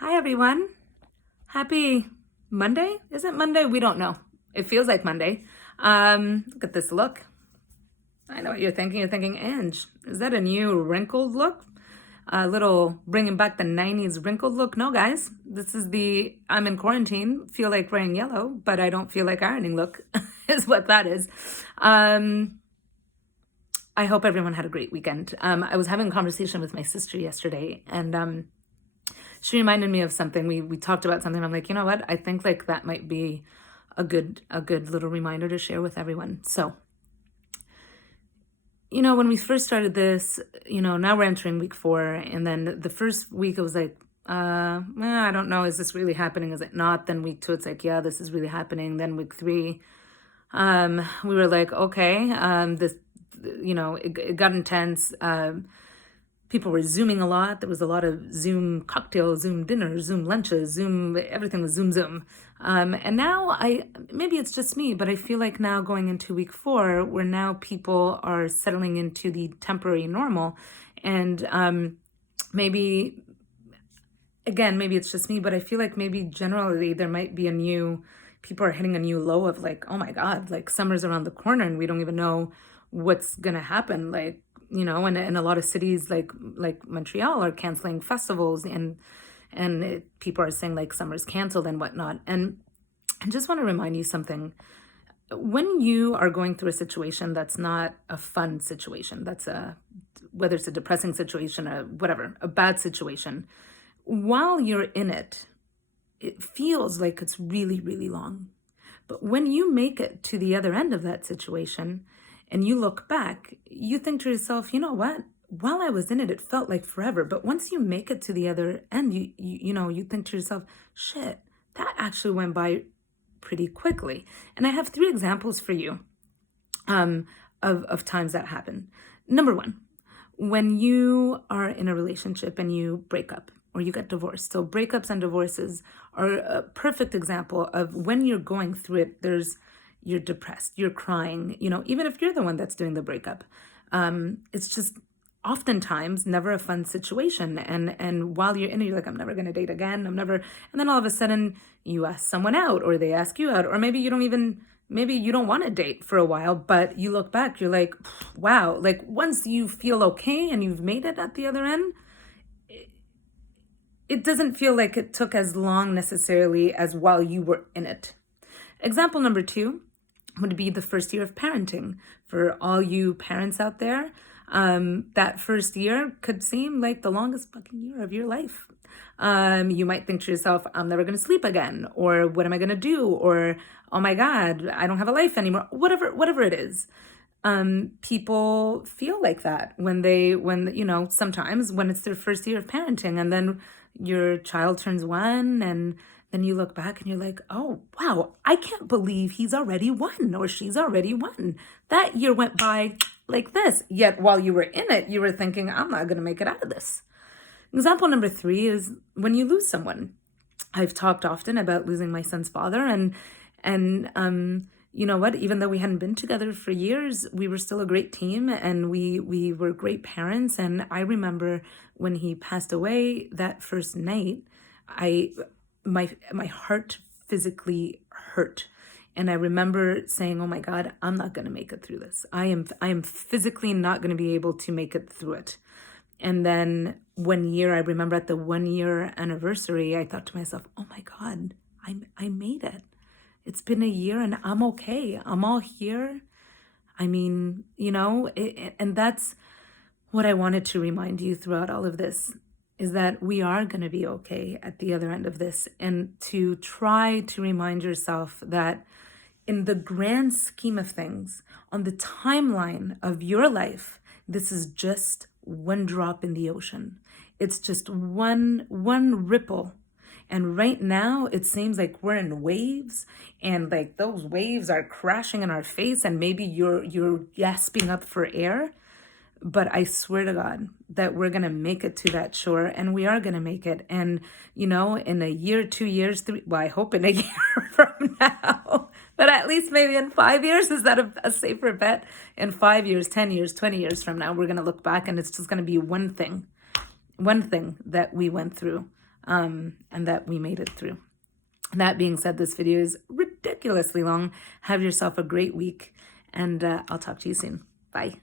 Hi, everyone. Happy Monday? Is it Monday? We don't know. It feels like Monday. Look at this look. I know what you're thinking. You're thinking, Ange, is that a new wrinkled look? A little bringing back the 90s wrinkled look? No, guys. This is the I'm in quarantine, feel like wearing yellow, but I don't feel like ironing look, is what that is. I hope everyone had a great weekend. I was having a conversation with my sister yesterday, and she reminded me of something. We talked about something. I'm like, you know what? I think like that might be a good little reminder to share with everyone. So, when we first started this, now we're entering week 4, and then the first week it was like, I don't know, is this really happening? Is it not? Then week 2, it's like, yeah, this is really happening. Then week 3, we were like, okay, this, it got intense. People were Zooming a lot. There was a lot of Zoom cocktails, Zoom dinners, Zoom lunches, Zoom, everything was Zoom. And now maybe it's just me, but I feel like now going into week 4, where now people are settling into the temporary normal. And maybe, again, maybe it's just me, but I feel like maybe generally there might be people are hitting a new low of like, oh my God, like summer's around the corner and we don't even know what's going to happen. Like, and a lot of cities like Montreal are canceling festivals and people are saying like summer's canceled and whatnot. And I just want to remind you something. When you are going through a situation that's not a fun situation, whether it's a depressing situation or whatever, a bad situation, while you're in it, it feels like it's really, really long. But when you make it to the other end of that situation and you look back, you think to yourself, you know what? While I was in it, it felt like forever. But once you make it to the other end, you think to yourself, shit, that actually went by pretty quickly. And I have 3 examples for you of times that happen. Number 1, when you are in a relationship and you break up or you get divorced. So breakups and divorces are a perfect example of when you're going through it, you're depressed, you're crying, even if you're the one that's doing the breakup. It's just oftentimes never a fun situation. And while you're in it, you're like, I'm never going to date again. And then all of a sudden you ask someone out or they ask you out, or maybe you don't want to date for a while, but you look back, you're like, wow, like once you feel okay and you've made it at the other end, it doesn't feel like it took as long necessarily as while you were in it. Example number 2 would be the first year of parenting. For all you parents out there, that first year could seem like the longest fucking year of your life. You might think to yourself, I'm never going to sleep again, or what am I going to do? Or, oh my God, I don't have a life anymore. Whatever it is. People feel like that when sometimes when it's their first year of parenting, and then your child turns 1 and then you look back and you're like, oh, wow, I can't believe he's already 1 or she's already 1. That year went by like this. Yet while you were in it, you were thinking, I'm not going to make it out of this. Example number 3 is when you lose someone. I've talked often about losing my son's father, and you know what? Even though we hadn't been together for years, we were still a great team and we were great parents. And I remember when he passed away that first night, my heart physically hurt. And I remember saying, oh my God, I'm not going to make it through this. I am physically not going to be able to make it through it. And then 1 year, I remember at the 1-year anniversary, I thought to myself, oh my God, I made it. It's been a year and I'm okay. I'm all here. I mean, and that's what I wanted to remind you throughout all of this, is that we are going to be okay at the other end of this. And to try to remind yourself that in the grand scheme of things, on the timeline of your life, this is just one drop in the ocean. It's just one ripple. And right now, it seems like we're in waves, and like those waves are crashing in our face, and maybe you're gasping up for air. But I swear to God that we're going to make it to that shore, and we are going to make it. And, in a year, 2 years, 3, well, I hope in a year from now, but at least maybe in 5 years, is that a safer bet? In 5 years, 10 years, 20 years from now, we're going to look back and it's just going to be one thing that we went through. and that we made it through. That being said, this video is ridiculously long. Have yourself a great week, and I'll talk to you soon. Bye.